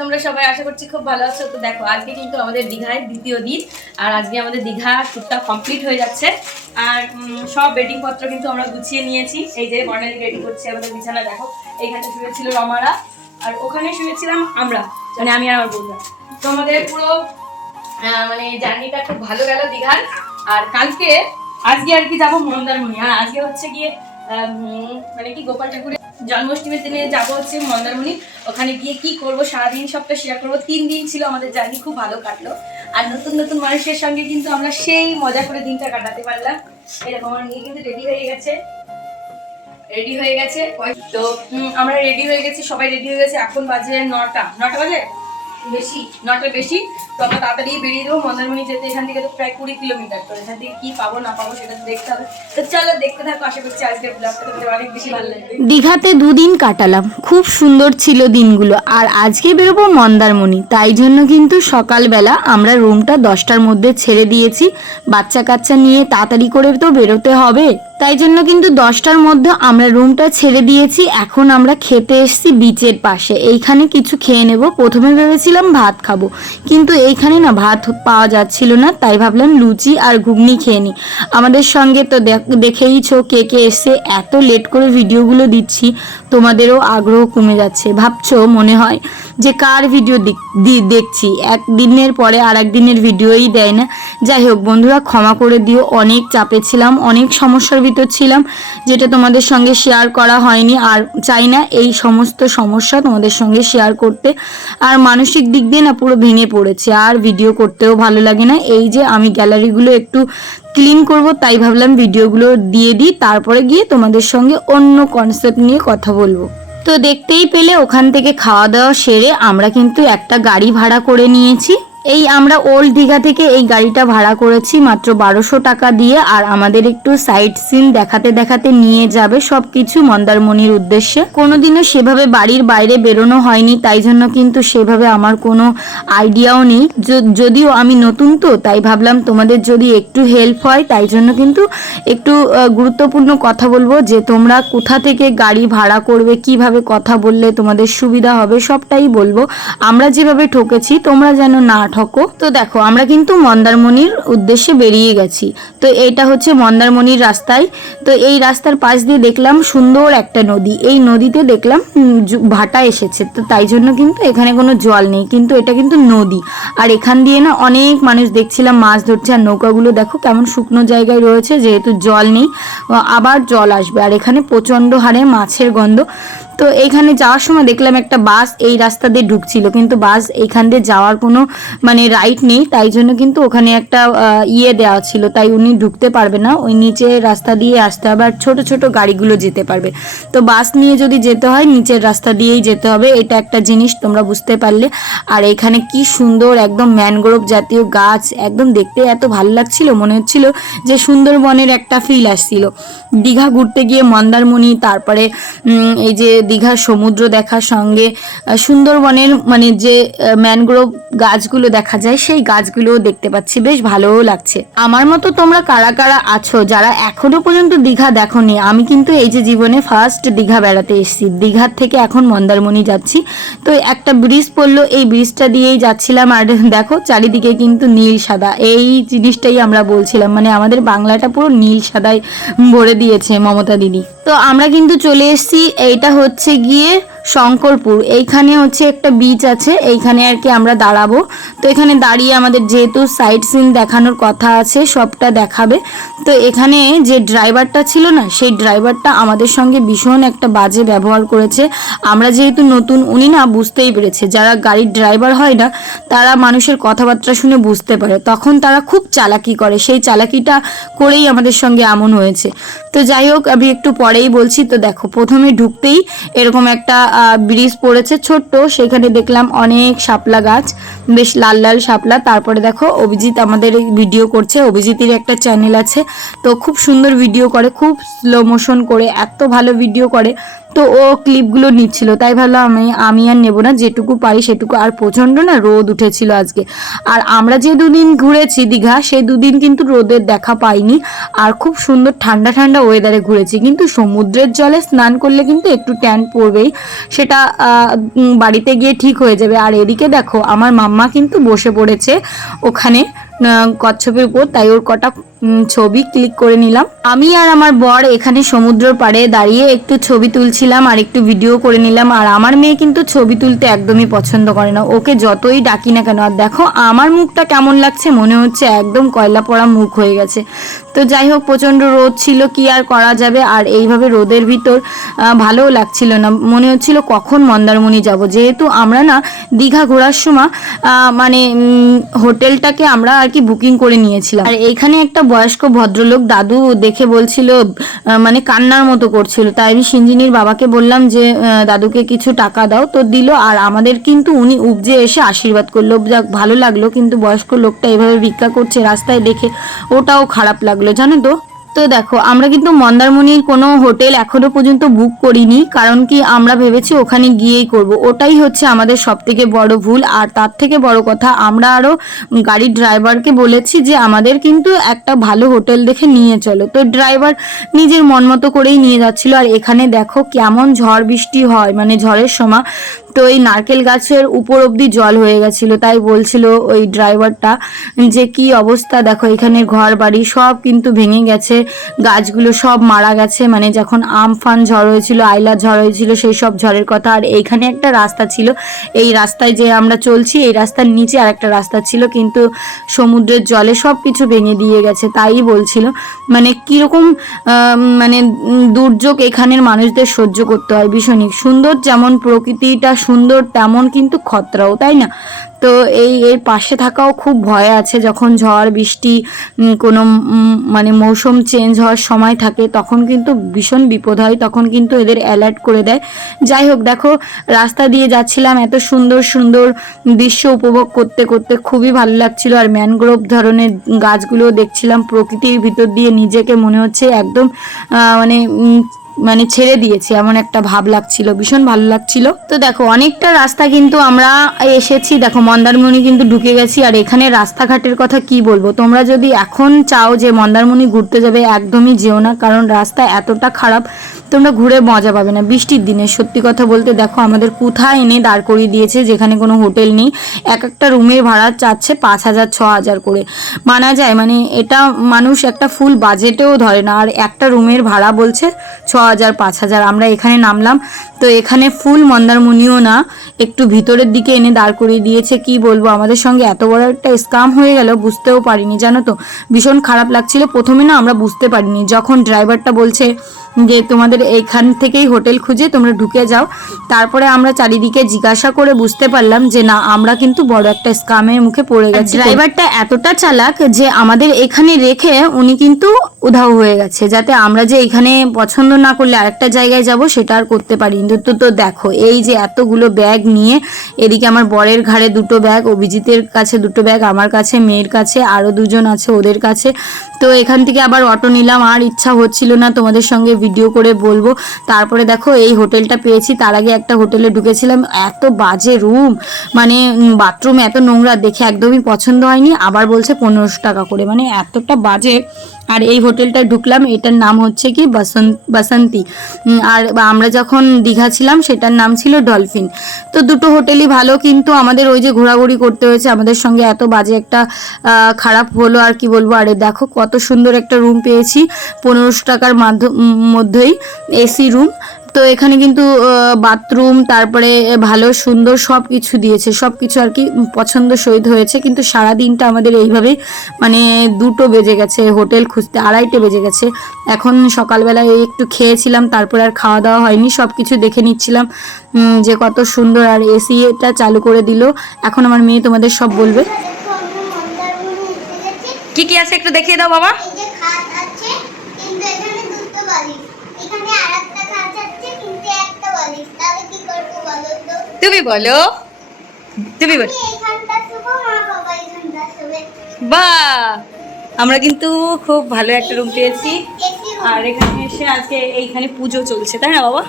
তোমরা সবাই? আশা করছি খুব ভালো আছো। তো দেখো, আজকে কিন্তু আমাদের দীঘায় দ্বিতীয় দিন, আর আজকে আমাদের দীঘা ট্যুরটা কমপ্লিট হয়ে যাচ্ছে। আর সব বেডিং পত্র কিন্তু আমরা গুছিয়ে নিয়েছি। এই যে বর্ণালী রেডি করছে আমাদের বিছানা, দেখো, এইখানে শুয়েছিল রমারা, আর ওখানে শুয়েছিলাম আমরা মানে আমি আর আমার বন্ধুরা তো আমাদের পুরো মানে জার্নিটা খুব ভালো গেল দীঘার। আর কালকে, আজকে আর কি যাব মন্দারমণি। আর আজকে হচ্ছে গিয়ে মানে কি গোপাল ঠাকুরের জন্মাষ্টমীর দিনে যাব হচ্ছে মন্দারমণি। ওখানে গিয়ে কি করব, সারাদিন সবটা শেয়ার করব। তিন দিন ছিল আমাদের জার্নি খুব ভালো কাটলো। আর নতুন নতুন মানুষের সঙ্গে কিন্তু আমরা সেই মজা করে দিনটা কাটাতে পারলাম। এরকম আমার মেয়ে কিন্তু রেডি হয়ে গেছে। রেডি হয়ে গেছে। তো আমরা রেডি হয়ে গেছি, সবাই রেডি হয়ে গেছে। এখন বাজে নটা। নটা বাজে? বেশি নটা বেশি। তো আমরা তাড়াতাড়ি বেরিয়ে দেবো মন্দারমণি যেতে এখান থেকে তো প্রায় কুড়ি কিলোমিটার। তো এখান থেকে কি পাবো, না পাবো সেটা দেখতে হবে। তো চলো দেখতে থাকো, আশা করছি আজকে ব্লগটা তোমাদের অনেক বেশি ভালো লাগবে। দীঘাতে দুদিন কাটালাম। খুব সুন্দর ছিল দিনগুলো। আর আজকে বেরোবো মন্দারমণি। তাই জন্য কিন্তু সকালবেলা আমরা রুমটা দশটার মধ্যে ছেড়ে দিয়েছি। বাচ্চা কাচ্চা নিয়ে তাড়াতাড়ি করে তো বেরোতে হবে। তাই জন্য কিন্তু দশটার মধ্যে আমরা রুমটা ছেড়ে দিয়েছি। এখন আমরা খেতে এসেছি বিচের পাশে। এইখানে কিছু খেয়ে নেব। প্রথমে ভেবেছিলাম ভাত খাব। কিন্তু এইখানে না ভাত পাওয়া যাচ্ছিল না, তাই ভাবলাম লুচি আর ঘুগনি খেয়ে নিই আমাদের সঙ্গে তো দেখ- দেখেইছো কে কে এসে এত লেট করে ভিডিওগুলো দিচ্ছি, তোমাদেরও আগ্রহ কমে যাচ্ছে। ভাবছ, মনে হয়? যে কার ভিডিও দেখছি? একদিনের পরে আর একদিনের ভিডিওই দেয় না। যাই হোক, বন্ধুরা, ক্ষমা করে দিও। অনেক চাপে ছিলাম, অনেক সমস্যার ভিতর ছিলাম, যেটা তোমাদের সঙ্গে শেয়ার করা হয়নি। আর চাই না এই সমস্ত সমস্যা তোমাদের সঙ্গে শেয়ার করতে। আর মানসিক দিক দিয়ে না পুরো ভেঙে পড়েছে, আর ভিডিও করতেও ভালো লাগে না। এই যে আমি গ্যালারিগুলো একটু ক্লিন করব, তাই ভাবলাম ভিডিওগুলো দিয়ে দিই, তারপরে গিয়ে তোমাদের সঙ্গে অন্য কনসেপ্ট নিয়ে কথা বলব। তো দেখতেই পেলে ওখান থেকে খাওয়া দাওয়া সেরে আমরা কিন্তু একটা গাড়ি ভাড়া করে নিয়েছি। এই আমরা ওল্ড দীঘা থেকে এই গাড়িটা ভাড়া করেছি মাত্র বারোশো টাকা দিয়ে, আর আমাদের একটু সাইট সিন দেখাতে দেখাতে নিয়ে যাবে সব কিছু মন্দারমণির উদ্দেশ্যে। কোনোদিনও সেভাবে বাড়ির বাইরে বেরোনো হয়নি, তাই জন্য কিন্তু সেভাবে আমার কোনো আইডিয়াও নেই। যদিও আমি নতুন তো, তাই ভাবলাম তোমাদের যদি একটু হেল্প হয়, তাই জন্য কিন্তু একটু গুরুত্বপূর্ণ কথা বলব যে তোমরা কোথা থেকে গাড়ি ভাড়া করবে, কীভাবে কথা বললে তোমাদের সুবিধা হবে, সবটাই বলব। আমরা যেভাবে ঠকেছি, তোমরা যেন না ঠকো তো দেখো, আমরা কিন্তু মন্দারমণির উদ্দেশ্যে বেরিয়ে গেছি। তো এটা হচ্ছে মন্দারমণির রাস্তায়। তো এই রাস্তার পাশ দিয়ে দেখলাম সুন্দর একটা নদী। এই নদীতে দেখলাম ভাটা এসেছে। তো তাই জন্য কিন্তু এখানে কোনো জল নেই। কিন্তু এটা কিন্তু নদী। আর এখান দিয়ে না অনেক মানুষ দেখছিলাম মাছ ধরছে। আর নৌকাগুলো দেখো কেমন শুকনো জায়গায় রয়েছে, যেহেতু জল নেই, আবার জল আসবে। আর এখানে প্রচণ্ড হারে মাছের গন্ধ। তো এইখানে যাওয়ার সময় দেখলাম একটা বাস এই রাস্তা দিয়ে ঢুকছিল, কিন্তু বাস এইখান দিয়ে যাওয়ার কোনো মানে রাইট নেই, তাই জন্য কিন্তু ওখানে একটা ইয়ে দেওয়া ছিল, তাই উনি ঢুকতে পারবে না, ওই নিচে রাস্তা দিয়ে আসতে হবে, আর ছোটো ছোটো গাড়িগুলো যেতে পারবে। তো বাস নিয়ে যদি যেতে হয়, নিচের রাস্তা দিয়েই যেতে হবে, এটা একটা জিনিস তোমরা বুঝতে পারলে। আর এখানে কি সুন্দর একদম ম্যানগ্রোভ জাতীয় গাছ, একদম দেখতে এত ভালো লাগছিল, মনে হচ্ছিল যে সুন্দরবনের একটা ফিল আসছিল। দীঘা ঘুরতে গিয়ে মন্দারমণি, তারপরে এই যে দীঘার সমুদ্র দেখার সঙ্গে সুন্দরবনের মানে যে ম্যানগ্রোভ গাছগুলো দেখা যায়, সেই গাছগুলোও দেখতে পাচ্ছি। বেশ ভালোও লাগছে। আমার মতো তোমরা কারা কারা আছো, যারা এখনও পর্যন্ত দীঘা দেখোনি, আমি কিন্তু এই যে জীবনে ফার্স্ট দীঘা বেড়াতে এসেছি। দীঘার থেকে এখন মন্দারমণি যাচ্ছি। তো একটা ব্রিজ পড়ল, এই ব্রিজটা দিয়েই যাচ্ছিলাম। আর দেখো, চারিদিকে কিন্তু নীল সাদা। এই জিনিসটাই আমরা বলছিলাম মানে আমাদের বাংলাটা পুরো নীল সাদায় ভরে দিয়েছে মমতা দিদি। তো আমরা কিন্তু চলে এসেছি এইটা হচ্ছে গিয়ে শঙ্করপুর। এইখানে হচ্ছে একটা বিচ আছে, এইখানে আর কি আমরা দাঁড়াবো। তো এখানে দাঁড়িয়ে আমাদের যেহেতু সাইট সিন দেখানোর কথা আছে, সবটা দেখাবে। তো এখানে যে ড্রাইভারটা ছিল না, সেই ড্রাইভারটা আমাদের সঙ্গে ভীষণ একটা বাজে ব্যবহার করেছে। আমরা যেহেতু নতুন, উনি না বুঝতেই পেরেছে। যারা গাড়ির ড্রাইভার হয় না, তারা মানুষের কথাবার্তা শুনে বুঝতে পারে। তখন তারা খুব চালাকি করে। সেই চালাকিটা করেই আমাদের সঙ্গে এমন হয়েছে। তো যাই হোক, আমি একটু পরেই বলছি, তো দেখো, প্রথমে ঢুকতেই এরকম একটা ব্রিজ পড়েছে ছোট্ট সেখানে দেখলাম অনেক শাপলা গাছ। বেশ লাল লাল শাপলা। তারপরে দেখো, অভিজিৎ আমাদের ভিডিও করছে। অভিজিতের একটা চ্যানেল আছে। তো খুব সুন্দর ভিডিও করে, খুব স্লো মোশন করে, এত ভালো ভিডিও করে। তো ও ক্লিপগুলো নিচ্ছিল। তাই ভালো আমি আমি আর নেব না। যেটুকু পারি সেটুকু। আর প্রচণ্ড না রোদ উঠেছিল আজকে। আর আমরা যে দুদিন ঘুরেছি দীঘা সেই দুদিন কিন্তু রোদের দেখা পাইনি। আর খুব সুন্দর ঠান্ডা ঠান্ডা ওয়েদারে ঘুরেছি। কিন্তু সমুদ্রের জলে স্নান করলে কিন্তু একটু ট্যান পড়বেই। সেটা বাড়িতে গিয়ে ঠিক হয়ে যাবে। আর এদিকে দেখো, আমার মাম্মা কিন্তু বসে পড়েছে ওখানে। কচ্ছপের উপর, তাই ওর কটা ছবি ক্লিক করে নিলাম। আমি আর আমার বর এখানে সমুদ্রের পাড়ে দাঁড়িয়ে একটু ছবি তুলছিলাম আর একটু ভিডিও করে নিলাম। আর আমার মেয়ে কিন্তু ছবি তুলতে একদমই পছন্দ করে না। ওকে যতই ডাকি না কেন, আর দেখো, আমার মুখটা কেমন লাগছে মনে হচ্ছে একদম কয়লা পড়া মুখ হয়ে গেছে। তো যাই হোক, প্রচণ্ড রোদ ছিল, কি আর করা যাবে? আর এইভাবে রোদের ভিতর ভালোও লাগছিল না। মনে হচ্ছিল কখন মন্দারমণি যাব? যেহেতু আমরা না দীঘা ঘোরার সময় মানে হোটেলটাকে আমরা আর কি বুকিং করে নিয়েছিলাম। আর এখানে একটা বয়স্ক ভদ্রলোক দাদু দেখে বলছিল মানে কান্নার মতো করছিল। তাই আমি সিঞ্জিনির বাবাকে বললাম যে দাদুকে কিছু টাকা দাও। তো দিল, আর আমাদের কিন্তু উনি উপজে এসে আশীর্বাদ করল। যাক, ভালো লাগল, কিন্তু বয়স্ক লোকটা এভাবে ভিক্ষা করছে রাস্তায় দেখে ওটাও খারাপ লাগল। জানো তো? তো দেখো, আমরা কিন্তু মন্দারমণির কোনো হোটেল এখনও পর্যন্ত বুক করিনি, কারণ কি আমরা ভেবেছি ওখানে গিয়েই করব। ওটাই হচ্ছে আমাদের সব থেকে বড় ভুল, আর তার থেকে বড় কথা, আমরা আরও গাড়ির ড্রাইভারকে বলেছি যে আমাদের কিন্তু একটা ভালো হোটেল দেখে নিয়ে চলো। তো ড্রাইভার নিজের মন মতো করেই নিয়ে যাচ্ছিল, আর এখানে দেখো কেমন ঝড় বৃষ্টি হয় মানে ঝড়ের সময়। এই নারকেল গাছের উপর অব্দি জল হয়ে গেছিল, তাই বলছিল ওই ড্রাইভারটা যে কি অবস্থা, দেখো এখানে ঘর বাড়ি সব কিন্তু ভেঙে গেছে, গাছগুলো সব মারা গেছে মানে যখন আমফান ঝড় হয়েছিল, আইলা ঝড় হয়েছিল, সেই সব ঝড়ের কথা। আর এইখানে একটা রাস্তা ছিল, এই রাস্তায় যে আমরা চলছি, এই রাস্তার নিচে আর একটা রাস্তা ছিল, কিন্তু সমুদ্রের জলে সব কিছু ভেঙে দিয়ে গেছে, তাই বলছিল। মানে কীরকম মানে দুর্যোগ এখানের মানুষদের সহ্য করতে হয় ভীষণই সুন্দর যেমন প্রকৃতিটা সুন্দর তেমন কিন্তু খতরাও, তাই না? তো এই, এর পাশে থাকাও খুব ভয় আছে যখন ঝড়, বৃষ্টি কোনো মানে মৌসুম চেঞ্জ হওয়ার সময় থাকে, তখন কিন্তু ভীষণ বিপদ হয়, তখন কিন্তু এদের অ্যালার্ট করে দেয়। যাই হোক, দেখো, রাস্তা দিয়ে যাচ্ছিলাম, এত সুন্দর সুন্দর দৃশ্য উপভোগ করতে করতে খুবই ভালো লাগছিল। আর ম্যানগ্রোভ ধরনের গাছগুলো দেখছিলাম, প্রকৃতির ভিতর দিয়ে নিজেকে মনে হচ্ছে একদম মানে মানে ছেড়ে দিয়েছি, এমন একটা ভাব লাগছিল, ভীষণ ভালো লাগছিল। তো দেখো, অনেকটা রাস্তা কিন্তু আমরা এসেছি, দেখো, মন্দারমণি কিন্তু ঢুকে গেছি, আর এখানে রাস্তাঘাটের কথা কি বলব? তোমরা যদি এখন চাও যে মন্দারমণি ঘুরতে যাবে, একদমই যেও না, কারণ রাস্তা এতটা খারাপ, তোমরা ঘুরে মজা পাবে না। বৃষ্টির দিনে, সত্যি কথা বলতে দেখো, আমাদের কোথায় এনে দাঁড় করিয়ে দিয়েছে, যেখানে কোনো হোটেল নেই, এক একটা রুমের ভাড়া চাচ্ছে পাঁচ হাজার, ছ হাজার করে। মানা যায় মানে এটা মানুষ একটা ফুল বাজেটেও ধরে না, আর একটা রুমের ভাড়া বলছে ছ হাজার, পাঁচ হাজার, আমরা এখানে নামলাম। তো এখানে ফুল মন্দারমণিও না, একটু ভিতরের দিকে এনে দাঁড় করিয়ে দিয়েছে। কি বলব, আমাদের সঙ্গে এত বড় একটা স্কাম হয়ে গেল, বুঝতেও পারিনি, জানো তো? ভীষণ খারাপ লাগছিল। প্রথমে না আমরা বুঝতে পারিনি, যখন ড্রাইভারটা বলছে যে তোমাদের এইখান থেকেই হোটেল খুঁজে তোমরা ঢুকে যাও। তারপরে আমরা চারিদিকে জিজ্ঞাসা করে বুঝতে পারলাম যে না, আমরা কিন্তু বড় একটা স্কামের মুখে পড়ে গেছি। ড্রাইভারটা এতটা চালাক যে আমাদের এখানে রেখে উনি কিন্তু উধাও হয়ে গেছে, যাতে আমরা যে এখানে পছন্দ না করলে আরেকটা জায়গায় যাব সেটা আর করতে পারি কিন্তু তো তো দেখো, এই যে এতগুলো ব্যাগ নিয়ে এদিকে আমার বরের ঘাড়ে দুটো ব্যাগ, অভিজিতের কাছে দুটো ব্যাগ, আমার কাছে, মেয়ের কাছে আরও দুজন আছে ওদের কাছে। তো এখান থেকে আবার অটো নিলাম। আর ইচ্ছা হচ্ছিল না তোমাদের সঙ্গে ভিডিও করে বলব। তারপরে দেখো, এই হোটেলটা পেয়েছি। তার আগে একটা হোটেলে ঢুকেছিলাম। এত বাজে রুম মানে বাথরুম এত নোংরা দেখে একদমই পছন্দ হয়নি। আবার বলছে পনেরোশো টাকা করে। মানে এতটা বাজে। আর এই হোটেলটা ঢুকলাম, এটার নাম হচ্ছে কি বসন্ত। বাসন্তী আর আমরা যখন দীঘা ছিলাম, সেটার নাম ছিল ডলফিন। তো দুটো হোটেলই ভালো, কিন্তু আমাদের ওই যে ঘোরাঘুরি করতে হয়েছে, আমাদের সঙ্গে এত বাজে একটা খারাপ হলো আর কি বলব। আরে দেখো, কত সুন্দর একটা রুম পেয়েছি, পনেরোশো টাকার মাধ্য- মধ্যেই, এসি রুম তো এখানে কিন্তু বাথরুম তারপরে ভালো সুন্দর সব কিছু দিয়েছে। সব কিছু আর কি পছন্দ সহিত হয়েছে। কিন্তু সারা দিনটা আমাদের এইভাবে মানে দুটো বেজে গেছে হোটেল খুঁজতে আড়াইটে বেজে গেছে। এখন সকালবেলায় একটু খেয়েছিলাম তারপরে আর খাওয়া দাওয়া হয়নি সব কিছু দেখে নিচ্ছিলাম যে কত সুন্দর আর এসি এটা চালু করে দিল। এখন আমার মেয়ে তোমাদের সব বলবে। কি কি আছে একটু দেখিয়ে দাও বাবা। এই যে খাট আছে কিন্তু এখানে দুটো বালিশ। এখানে আরেকটা খাট আছে কিন্তু একটা বালিশ তাহলে কি করব বলো তো তুমি বলো। তুমি বলো। বা আমরা কিন্তু খুব ভালো একটা রুম পেয়েছি। আর এখানে এসে আজকে এইখানে পুজো চলছে তাই না বাবা?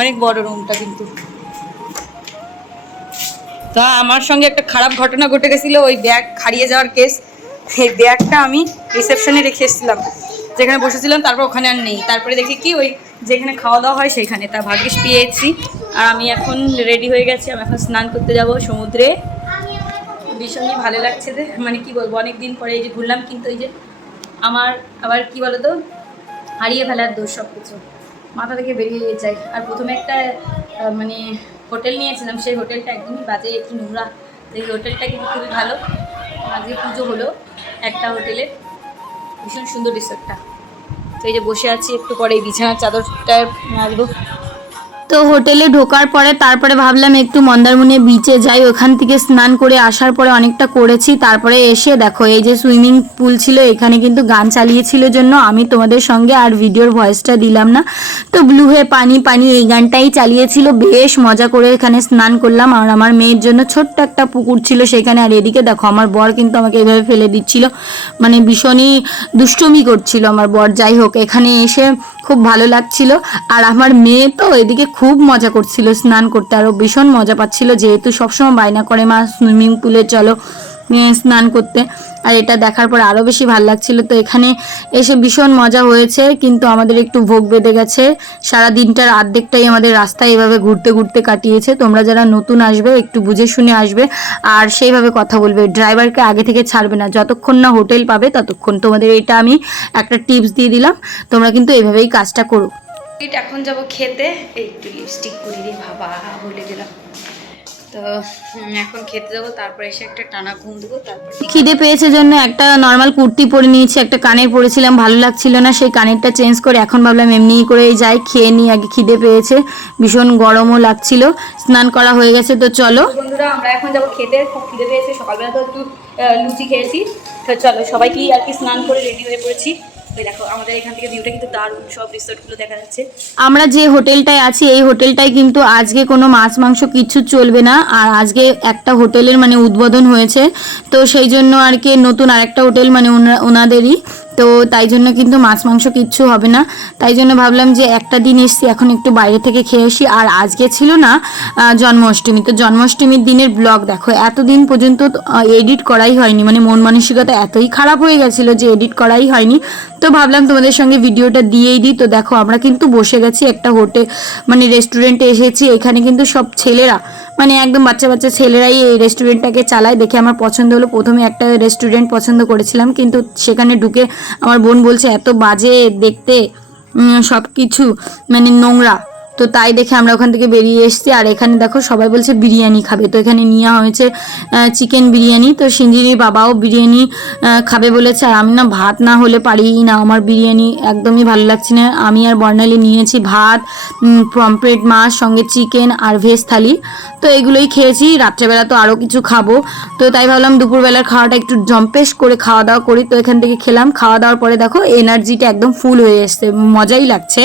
অনেক বড় রুমটা কিন্তু। তা আমার সঙ্গে একটা খারাপ ঘটনা ঘটে গেছিল ওই ব্যাগ হারিয়ে যাওয়ার কেস এই ব্যাগটা আমি রিসেপশনে রেখে এসেছিলাম। যেখানে বসেছিলাম, তারপর ওখানে আর নেই। তারপরে দেখি কি, ওই যেখানে খাওয়া দাওয়া হয় সেখানে। তা ভাগ্যিস পেয়েছি। আর আমি এখন রেডি হয়ে গেছি। আমি এখন স্নান করতে যাব সমুদ্রে। ভীষণই ভালো লাগছে যে মানে কি বলব অনেক দিন পরে এই যে ঘুরলাম, কিন্তু এই যে আমার আবার কি বলতো, হারিয়ে ফেলার দোষ সব কিছু মাথা থেকে বেরিয়ে যায়। আর প্রথমে একটা মানে হোটেল নিয়েছিলাম, সেই হোটেলটা একদমই বাজে, একটু নোংরা। তো এই হোটেলটা কিন্তু খুবই ভালো। আজকে পুজো হলো একটা হোটেলে। ভীষণ সুন্দর রিসোর্টটা তো এই যে বসে আছি একটু পরে এই বিছানার চাদরটা আসব তো হোটেলে ঢোকার পরে তারপরে ভাবলাম একটু মন্দারমণি বিচে যাই। ওখান থেকে স্নান করে আসার পরে অনেকটা করেছি। তারপরে এসে দেখো, এই যে সুইমিং পুল ছিল, এখানে কিন্তু গান চালিয়েছিল জন্য আমি তোমাদের সঙ্গে আর ভিডিওর ভয়েসটা দিলাম না। তো ব্লু হে পানি পানি, এই গানটাই চালিয়েছিল। বেশ মজা করে এখানে স্নান করলাম। আর আমার মেয়ের জন্য ছোট্ট একটা পুকুর ছিল সেখানে। আর এদিকে দেখো, আমার বর কিন্তু আমাকে এভাবে ফেলে দিচ্ছিল। মানে ভীষণই দুষ্টুমি করছিল আমার বর। যাই হোক, এখানে এসে খুব ভালো লাগছিল। আর আমার মেয়ে তো এদিকে খুব মজা করছিল, স্নান করতে আরও ভীষণ মজা পাচ্ছিল। যেহেতু সবসময় বায়না করে মা, সুইমিং পুলে চলো। স্নান করতে। আর এটা দেখার পর আরও বেশি ভালো লাগছিল। তো এখানে এসে ভীষণ মজা হয়েছে, কিন্তু আমাদের একটু ভোগ বেঁধে গেছে। সারা দিনটার অর্ধেকটাই আমাদের রাস্তায় এভাবে ঘুরতে ঘুরতে কাটিয়েছে। তোমরা যারা নতুন আসবে, একটু বুঝে শুনে আসবে। আর সেইভাবে কথা বলবে। ড্রাইভারকে আগে থেকে ছাড়বে না। যতক্ষণ না হোটেল পাবে, ততক্ষণ তোমাদের এটা আমি একটা টিপস দিয়ে দিলাম। তোমরা কিন্তু এইভাবেই কাজটা করো। এখন যাব খেতে। একটু লিপস্টিক করি রে বাবা বলে গেলাম। তো এখন খেতে যাব তারপর এসে একটা টানা ঘুম দেবো তারপর খিদে পেয়েছে জন্য? একটা নর্মাল কুর্তি পরে নিয়েছি একটা কানের পরেছিলাম ভালো লাগছিল না সেই কানেরটা চেঞ্জ করে এখন ভাবলাম এমনি করেই যাই খেয়ে নিই আগে খিদে পেয়েছে ভীষণ গরমও লাগছিল স্নান করা হয়ে গেছে তো চলো। বন্ধুরা আমরা এখন যাব খেতে খুব খিদে পেয়েছে সকালবেলা তো একটু লুচি খেয়েছি তো চলো সবাই কি আর কি স্নান করে রেডি হয়ে পড়েছি। দেখো, আমাদের এখান থেকে ভিউটা কিন্তু দারুণ, সব দেখা যাচ্ছে। আমরা যে হোটেলটায় আছি, এই হোটেলটায় কিন্তু আজকে কোনো মাছ মাংস কিছু চলবে না, আর আজকে একটা হোটেলের মানে উদ্বোধন হয়েছে। তো সেই জন্য আর কি নতুন আরেকটা হোটেল মানে ওনা- ওনাদেরই তো তাই জন্য কিন্তু মাছ, মাংস কিচ্ছু হবে না। তাই জন্য ভাবলাম যে একটা দিন এসছি, এখন একটু বাইরে থেকে খেয়ে আসি। আর আজকে ছিল না জন্মাষ্টমী। তো জন্মাষ্টমীর দিনের ব্লগ দেখো, এতদিন পর্যন্ত এডিট করাই হয়নি। মানে মন মানসিকতা এতই খারাপ হয়ে গেছিল যে এডিট করাই হয়নি। তো ভাবলাম তোমাদের সঙ্গে ভিডিওটা দিয়েই দিই। তো দেখো, আমরা কিন্তু বসে গেছি একটা হোটেল মানে রেস্টুরেন্টে এসেছি। এখানে কিন্তু সব ছেলেরা মানে একদম বাচ্চা বাচ্চা ছেলেরাই এই রেস্টুরেন্টটাকে চালায়। দেখে আমার পছন্দ হলো। প্রথমে একটা রেস্টুরেন্ট পছন্দ করেছিলাম, কিন্তু সেখানে ঢুকে আমার বোন বলছে, এত বাজে দেখতে সব কিছু মানে নোংরা। তো তাই দেখে আমরা ওখান থেকে বেরিয়ে এসেছি। আর এখানে দেখো সবাই বলছে বিরিয়ানি খাবে। তো এখানে নেওয়া হয়েছে চিকেন বিরিয়ানি। তো সিঞ্জিরির বাবাও বিরিয়ানি খাবে বলেছে। আর আমি না ভাত না হলে পারি না। আমার বিরিয়ানি একদমই ভালো লাগছে না। আমি আর বর্ণালী নিয়েছি ভাত পমপ্লেট মাছ, সঙ্গে চিকেন আর ভেজ থালি। তো এগুলোই খেয়েছি। রাত্রেবেলা তো আরও কিছু খাব। তো তাই ভাবলাম দুপুরবেলার খাওয়াটা একটু জম্পেশ করে খাওয়া দাওয়া করি। তো এখান থেকে খেলাম। খাওয়া দাওয়ার পরে দেখো এনার্জিটা একদম ফুল হয়ে এসছে। মজাই লাগছে।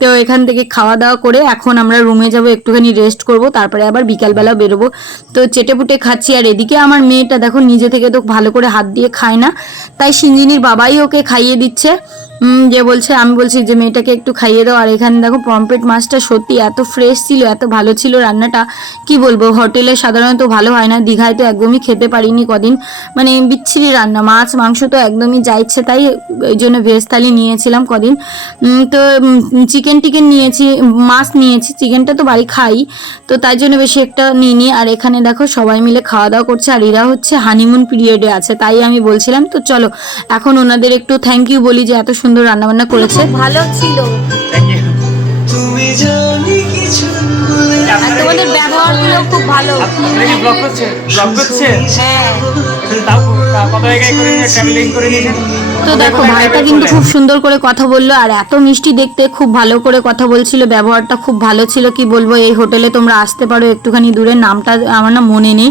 তো এখান থেকে খাওয়া দাওয়া করে এখন আমরা রুমে যাব, একটুখানি রেস্ট করব। তারপরে আবার বিকালবেলা বেরোবো। তো চেটে পুটে খাচ্ছি। আর এদিকে আমার মেয়েটা দেখো নিজে থেকে তো ভালো করে হাত দিয়ে খায় না। তাই সিঞ্জিনির বাবাই ওকে খাইয়ে দিচ্ছে। যে বলছে, আমি বলছি যে, মেয়েটাকে একটু খাইয়ে দাও। আর এখানে দেখো পম্পেট মাছটা সত্যি এত ফ্রেশ ছিল, এত ভালো ছিল রান্নাটা। কি বলব হোটেলে সাধারণত ভালো হয় না দীঘায় তো একদমই খেতে পারিনি কদিন। মানে বিচ্ছিরি রান্না মাছ মাংস তো একদমই যা ইচ্ছে তাই ওই জন্য ভেজ থালি নিয়েছিলাম কদিন। তো চিকেন টিকেন নিয়েছি মাছ নিয়েছি চিকেনটা তো বাড়ি খাই তো তাই জন্য বেশি একটা নিইনি। আর এখানে দেখো সবাই মিলে খাওয়া দাওয়া করছে আর এরা হচ্ছে হানিমুন পিরিয়ডে আছে তাই আমি বলছিলাম তো চলো এখন ওনাদের একটু থ্যাংক ইউ বলি যে এত সুন্দর রান্নাবান্না করেছে। ভালো ছিল। তুমি তোমাদের ব্যবহারগুলো খুব ভালো। ব্লগ করছে ব্লগ করছে হ্যাঁ। তো দেখো ভাইটা কিন্তু খুব সুন্দর করে কথা বলল আর এত মিষ্টি দেখতে খুব ভালো করে কথা বলছিল ব্যবহারটা খুব ভালো ছিল কি বলব এই হোটেলে তোমরা আসতে পারো একটুখানি দূরে নামটা আমার না মনে নেই।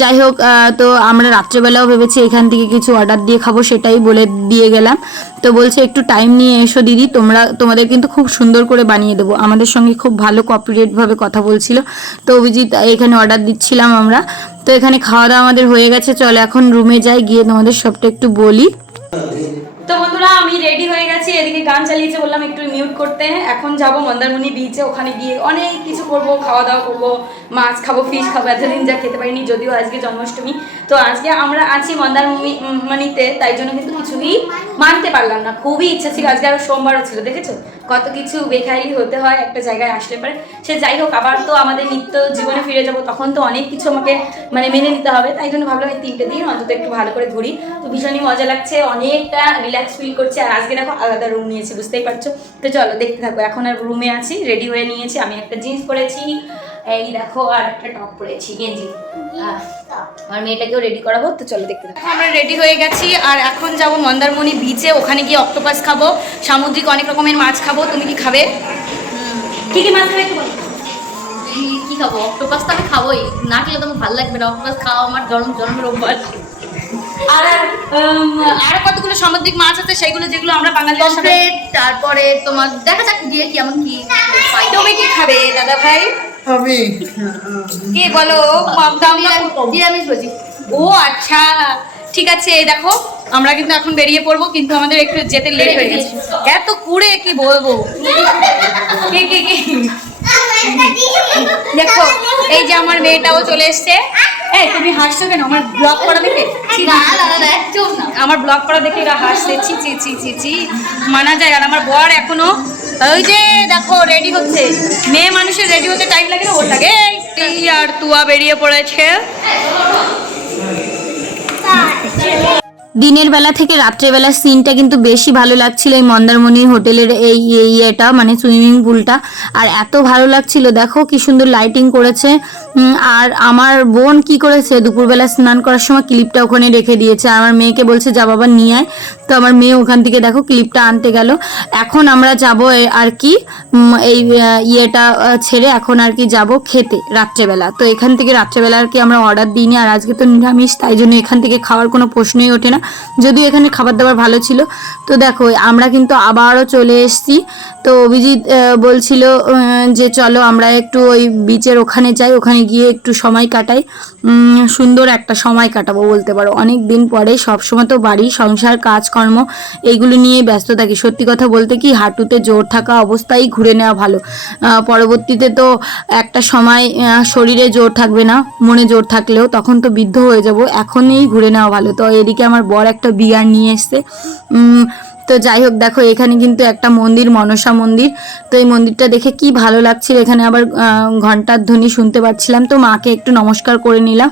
যাই হোক তো আমরা রাত্রেবেলাও ভেবেছি এখান থেকে কিছু অর্ডার দিয়ে খাব সেটাই বলে দিয়ে গেলাম। তো বলছে একটু টাইম নিয়ে এসো দিদি তোমরা তোমাদের কিন্তু খুব সুন্দর করে বানিয়ে দেবো। আমাদের সঙ্গে খুব ভালো কপিরেট ভাবে কথা বলছিল। তো অভিজিৎ এখানে অর্ডার দিচ্ছিলাম আমরা। তো এখানে খাওয়া দাওয়া আমাদের হয়ে গেছে, চলো এখন রুমে যাই, গিয়ে তোমাদের সবটা একটু বলি। তো বন্ধুরা, আমি রেডি হয়ে গেছি। এদিকে গান চালিয়েছে বললাম একটু মিউট করতে। এখন যাব মন্দারমণি বিচে ওখানে গিয়ে অনেক কিছু করব খাওয়া দাওয়া করব, মাছ খাব ফিশ খাব। এতদিন যা খেতে পারিনি, যদিও আজকে জন্মাষ্টমী। তো আজকে আমরা আছি মন্দারমণি মণিতে। তাই জন্য কিন্তু কিছুই মানতে পারলাম না। খুবই ইচ্ছা ছিল। আজকে আরও সোমবারও ছিল, দেখেছ? কত কিছু বেখাইলি হতে হয় একটা জায়গায় আসলে পারে। সে যাই হোক, আবার তো আমাদের নিত্য জীবনে ফিরে যাব, তখন তো অনেক কিছু আমাকে মানে মেনে নিতে হবে। তাই জন্য ভাবলাম এই তিনটে দিন অন্তত একটু ভালো করে ঘুরি। তো ভীষণই মজা লাগছে। অনেকটা ফিল করছি আর আজকে দেখো আলাদা রুম নিয়েছি বুঝতেই পারছ? তো চলো দেখতে থাকো এখন আর রুমে আছি রেডি হয়ে নিয়েছি আমি একটা জিন্স পরেছি এই দেখো আর একটা টপ পরেছি গেঞ্জি। আর মেয়েটাকেও রেডি করাবো তো চলো দেখতে থাকো। আমরা রেডি হয়ে গেছি আর এখন যাব মন্দারমণি বিচে ওখানে গিয়ে অক্টোপাস খাব সামুদ্রিক অনেক রকমের মাছ খাব তুমি কি খাবে? কি কি মাছ খাবে কি খাব? অক্টোপাস তো আমি খাবোই না খেলে তো আমার ভালো লাগবে না অক্টোপাস খাওয়া আমার জন্ম জন্মের অভ্যাস আর আর কতগুলো সামুদ্রিক মাছ আছে সেগুলো যেগুলো আমরা বাঙালিরা সাথে তারপরে তোমার দেখা যাক দিয়ে কেমন কি তুমি কি খাবে দাদা ভাই? আমি। কে বলো? নিরামিষ- বলছি ও আচ্ছা। ঠিক আছে এই দেখো আমরা কিন্তু এখন বেরিয়ে পড়ব কিন্তু আমাদের একটু যেতে লেট হয়ে গেছে। এত কুড়ে কি বলব? কে কে কে? দেখো এই যে আমার মেয়েটাও চলে এসছে। এই তুমি হাসছো কেন? আমার ব্লগ করা দেখে? আমার ব্লগ করা দেখে এরা হাসছে। ছি ছি ছি ছি ছি। মানা যায়। আর আমার বর এখনও ওই যে দেখো রেডি হচ্ছে। মেয়ে মানুষের রেডি হতে টাইম লাগে না ওর লাগে। এই আর তুয়া বেরিয়ে পড়েছে। দিনের বেলা থেকে রাত্রেবেলার সিনটা কিন্তু বেশি ভালো লাগছিল এই মন্দারমণি হোটেলের এই ইয়েটা মানে সুইমিং পুলটা আর এত ভালো লাগছিল, দেখো কি সুন্দর লাইটিং করেছে। আর আমার বোন কি করেছে, দুপুরবেলা স্নান করার সময় ক্লিপটা ওখানে রেখে দিয়েছে। আমার মেয়েকে বলছে, যা বাবা, নিয়ে আয়। তো আমার মেয়ে ওখান থেকে, দেখো ক্লিপটা আনতে গেল। এখন আমরা যাব আর কি এই ইয়েটা ছেড়ে এখন আর কি যাব খেতে রাত্রেবেলা। তো এখান থেকে রাত্রেবেলা আর কি আমরা অর্ডার দিইনি, আর আজকে তো নিরামিষ, তাই জন্য এখান থেকে খাওয়ার কোনো প্রশ্নই ওঠে না। যদিও এখানে খাবার দাবার ভালো ছিল। তো দেখো, আমরা কিন্তু আবারও চলে এসেছি। তো অভিজিৎ বলছিল যে চলো আমরা একটু ওই বিচের ওখানে যাই, ওখানে গিয়ে একটু সময় কাটাই। সুন্দর একটা সময় কাটাবো বলতে পারো। অনেক দিন পরে সবসময় তো বাড়ি, সংসার, কাজকর্ম, এইগুলো নিয়েই ব্যস্ত থাকি। সত্যি কথা বলতে কি, হাঁটুতে জোর থাকা অবস্থায় ঘুরে নেওয়া ভালো। পরবর্তীতে তো একটা সময় শরীরে জোর থাকবে না, মনে জোর থাকলেও তখন তো বৃদ্ধ হয়ে যাব। এখনই ঘুরে নেওয়া ভালো। তো এদিকে আমার বর একটা বিয়ার নিয়ে এসছে। তো যাই হোক, দেখো, এখানে কিন্তু একটা মন্দির, মনসা মন্দির। তো এই মন্দিরটা দেখে কি ভালো লাগছিল, এখানে আবার ঘণ্টার ধ্বনি শুনতে পাচ্ছিলাম। তো মাকে একটু নমস্কার করে নিলাম।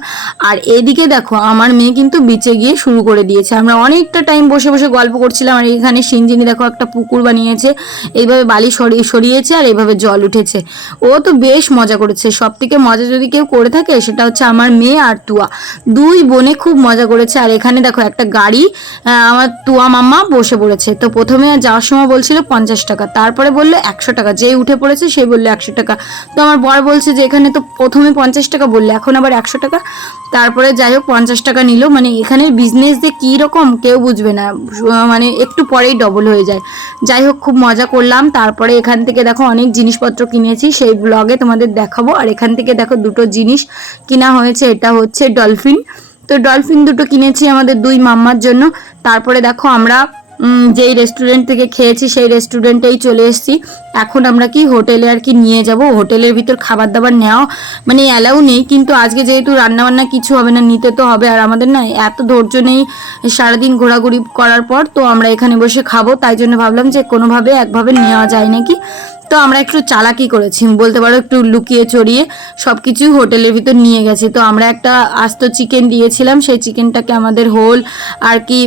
আর এদিকে দেখো, আমার মেয়ে কিন্তু বিচে গিয়ে শুরু করে দিয়েছে। আমরা অনেকটা টাইম বসে বসে গল্প করছিলাম, আর এখানে সিনজিনি দেখো একটা পুকুর বানিয়েছে। এইভাবে বালি সরিয়ে সরিয়েছে আর এইভাবে জল উঠেছে। ও তো বেশ মজা করেছে। সব থেকে মজা যদি কেউ করে থাকে, সেটা হচ্ছে আমার মেয়ে আর তুয়া। দুই বোনে খুব মজা করেছে। আর এখানে দেখো একটা গাড়ি আমার তুয়া মাম্মা বসে পড়েছে। তো প্রথমে যাওয়ার সময় বলছিল পঞ্চাশ টাকা, তারপরে বলল একশো টাকা, যেই উঠে পড়েছে সেই বলল একশো টাকা। তো আমার বর বলছে যে এখানে তো প্রথমে পঞ্চাশ টাকা বললে, এখন আবার একশো টাকা। তারপরে যাই হোক, পঞ্চাশ টাকা নিল। মানে এখানের বিজনেস যে কী রকম কেউ বুঝবে না। মানে একটু পরেই ডবল হয়ে যায়। যাই হোক, খুব মজা করলাম। তারপরে এখান থেকে দেখো অনেক জিনিসপত্র কিনেছি, সেই ব্লগে তোমাদের দেখাবো। আর এখান থেকে দেখো দুটো জিনিস কিনা হয়েছে, এটা হচ্ছে ডলফিন তো ডলফিন দুটো কিনেছি আমাদের দুই মাম্মার জন্য। তারপরে দেখো আমরা যেই রেস্টুরেন্ট থেকে খেয়েছি সেই রেস্টুরেন্টেই চলে এসেছি। এখন আমরা কি হোটেলে আর কি নিয়ে যাব? হোটেলের ভিতর খাবার দাবার নেওয়া মানে অ্যালাউ নেই। কিন্তু আজকে যেহেতু রান্নাবান্না কিছু হবে না, নিতে তো হবে। আর আমাদের না এত ধৈর্য নেই সারাদিন ঘোরাঘুরি করার পর, তো আমরা এখানে বসে খাব। তাই জন্য ভাবলাম যে কোনোভাবে একভাবে নেওয়া যায় নাকি? তো আমরা একটু চালাকি করেছি। বলতে পারো একটু লুকিয়ে চড়িয়ে সব কিছুই হোটেলের ভিতর নিয়ে গেছি। তো আমরা একটা আস্ত চিকেন দিয়েছিলাম। সেই চিকেনটাকে আমাদের হোল আর কি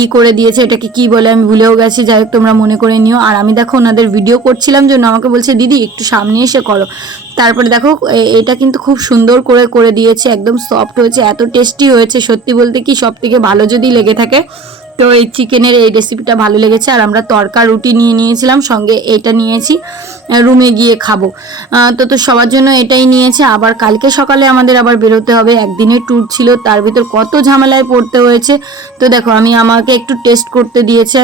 ই করে দিয়েছে। এটাকে কি বলে আমি ভুলেও গেছি। যাই হোক, তোমরা মনে করে নিও। আর আমি দেখো ওনাদের ভিডিও করছিলাম জন্য আমাকে বলছে, দিদি, একটু সামনে এসে করো। তারপরে দেখো এটা কিন্তু খুব সুন্দর করে করে দিয়েছে, একদম সফট হয়েছে, এত টেস্টি হয়েছে, সত্যি বলতে কি সব থেকে ভালো যদি লেগে থাকে তো এই চিকেনের এই রেসিপিটা ভালো লেগেছে। আর আমরা তরকা রুটি নিয়ে নিয়েছিলাম, সঙ্গে এটা নিয়েছি রুমে গিয়ে খাব। তো তো সবার জন্য এটাই নিয়েছে। আবার কালকে সকালে আমাদের আবার বেরোতে হবে। একদিনের ট্যুর ছিল, তার ভিতর কত ঝামেলায় পড়তে হয়েছে। তো দেখো, আমি আমাকে একটু টেস্ট করতে দিয়েছে।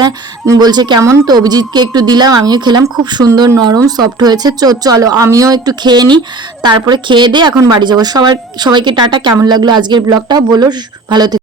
বলছে, কেমন? তো অভিজিৎকে একটু দিলাম, আমিও খেলাম। খুব সুন্দর, নরম সফট হয়েছে। চলো, আমিও একটু খেয়ে নিই। তারপরে খেয়ে দিয়ে এখন বাড়ি যাব। সবার, সবাইকে টাটা। কেমন লাগল আজকের ব্লগটা বলো, ভালো থেকো।